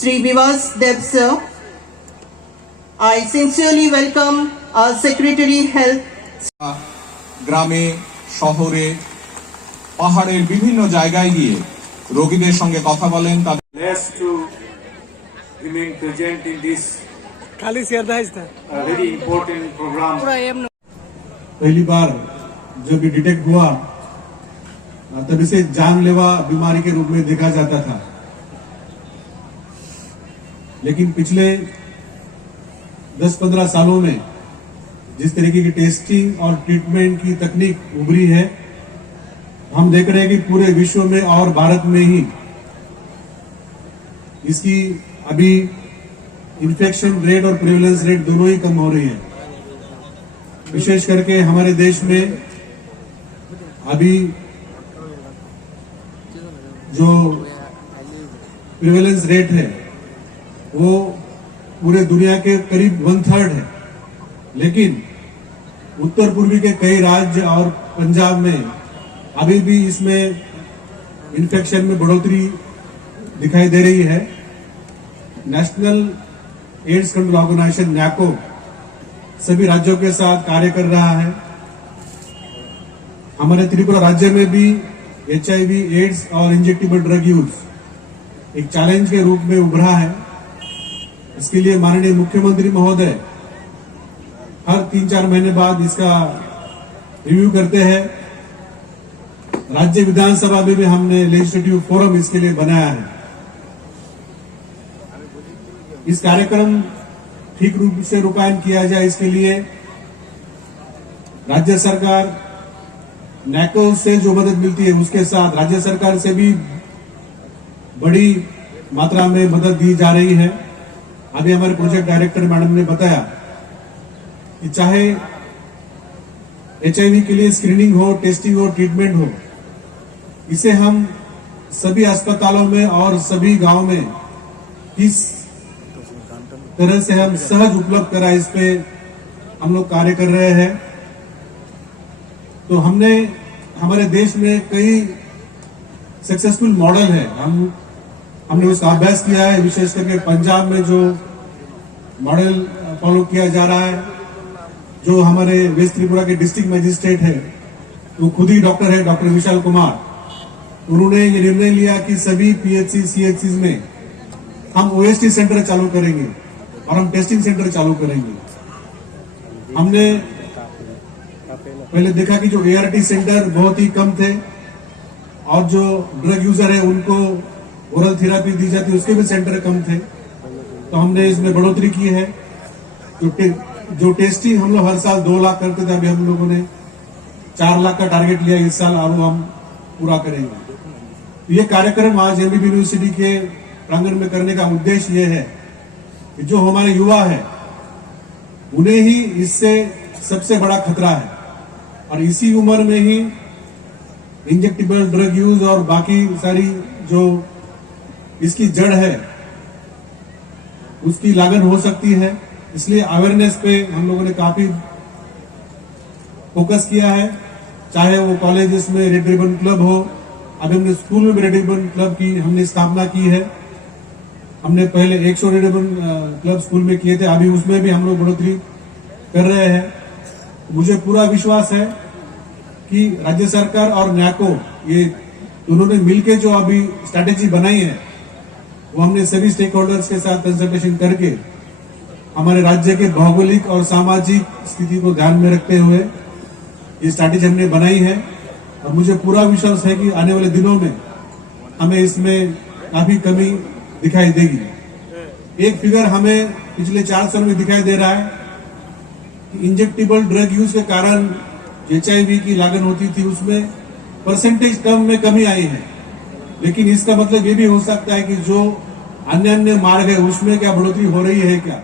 Sri Vivas Deb sir. I sincerely welcome our Secretary Health. গ্রামে শহরে পাহাড়ের বিভিন্ন জায়গায় গিয়ে রোগীদের সঙ্গে কথা বলেন। তাদের Blessed to remain present in this very important program. पहली बार जब ये डिटेक्ट हुआ तब इसे जानलेवा बीमारी के रूप में देखा जाता था, लेकिन पिछले 10-15 सालों में जिस तरीके की टेस्टिंग और ट्रीटमेंट की तकनीक उभरी है, हम देख रहे हैं कि पूरे विश्व में और भारत में ही इसकी अभी इन्फेक्शन रेट और प्रिवेलेंस रेट दोनों ही कम हो रही है। विशेष करके हमारे देश में अभी जो प्रिवेलेंस रेट है वो पूरे दुनिया के करीब 1/3 है, लेकिन उत्तर पूर्वी के कई राज्य और पंजाब में अभी भी इसमें इन्फेक्शन में बढ़ोतरी दिखाई दे रही है। National AIDS control organisation NACO सभी राज्यों के साथ कार्य कर रहा है। हमारे त्रिपुरा राज्य में भी HIV, एड्स और इंजेक्टेबल ड्रग यूज एक चैलेंज के रूप में उभरा है। इसके लिए माननीय मुख्यमंत्री महोदय हर 3-4 महीने बाद इसका रिव्यू करते हैं। राज्य विधानसभा में भी हमने लेजिस्लेटिव फोरम इसके लिए बनाया है। इस कार्यक्रम ठीक रूप से रूपायन किया जाए, इसके लिए राज्य सरकार NACO से जो मदद मिलती है उसके साथ राज्य सरकार से भी बड़ी मात्रा में मदद दी जा रही है। अभी हमारे प्रोजेक्ट डायरेक्टर मैडम ने बताया कि चाहे HIV के लिए स्क्रीनिंग हो, टेस्टिंग हो, ट्रीटमेंट हो, इसे हम सभी अस्पतालों में और सभी गांव में किस तरह से हम सहज उपलब्ध करा, इस पे हम लोग कार्य कर रहे हैं। तो हमारे देश में कई सक्सेसफुल मॉडल है, हमने उसका अभ्यास किया है। विशेष करके पंजाब में जो मॉडल फॉलो किया जा रहा है, जो हमारे वेस्ट त्रिपुरा के डिस्ट्रिक्ट मजिस्ट्रेट है वो खुद ही डॉक्टर है, डॉक्टर विशाल कुमार। उन्होंने ये निर्णय लिया कि सभी PHC, CHCs में हम OST सेंटर चालू करेंगे और हम टेस्टिंग सेंटर चालू करेंगे। हमने पहले देखा कि जो ART सेंटर बहुत ही कम थे और जो ड्रग यूजर है उनको ओरल थेरेपी दी जाती है उसके भी सेंटर कम थे, तो हमने इसमें बढ़ोतरी की है। जो टेस्टिंग हम लोग हर साल 2 लाख करते थे, अभी हम लोगों ने 4 लाख का टारगेट लिया इस साल, और हम पूरा करेंगे। तो ये कार्यक्रम आज MBB यूनिवर्सिटी के प्रांगण में करने का उद्देश्य ये है कि जो हमारे युवा है उन्हें ही इससे सबसे बड़ा खतरा है, और इसी उम्र में ही इंजेक्टेबल ड्रग यूज और बाकी सारी जो इसकी जड़ है उसकी लागत हो सकती है। इसलिए अवेयरनेस पे हम लोगों ने काफी फोकस किया है, चाहे वो कॉलेजेस में रेड रिबन क्लब हो। अभी हमने स्कूल में भी रेड रिबन क्लब की हमने स्थापना की है। हमने पहले 100 रेड रिबन क्लब स्कूल में किए थे, अभी उसमें भी हम लोग बढ़ोतरी कर रहे हैं। मुझे पूरा विश्वास है कि राज्य सरकार और NACO ये दोनों ने मिलकर जो अभी स्ट्रैटेजी बनाई है वो हमने सभी स्टेक होल्डर्स के साथ कंसल्टेशन करके हमारे राज्य के भौगोलिक और सामाजिक स्थिति को ध्यान में रखते हुए ये स्ट्रैटेजी हमने बनाई है। और मुझे पूरा विश्वास है कि आने वाले दिनों में हमें इसमें काफी कमी दिखाई देगी। एक फिगर हमें पिछले 4 साल में दिखाई दे रहा है कि इंजेक्टेबल ड्रग यूज के कारण HIV की लागत होती थी उसमें परसेंटेज में कमी आई है, लेकिन इसका मतलब ये भी हो सकता है कि जो अन्य मार्ग है उसमें क्या बढ़ोतरी हो रही है क्या।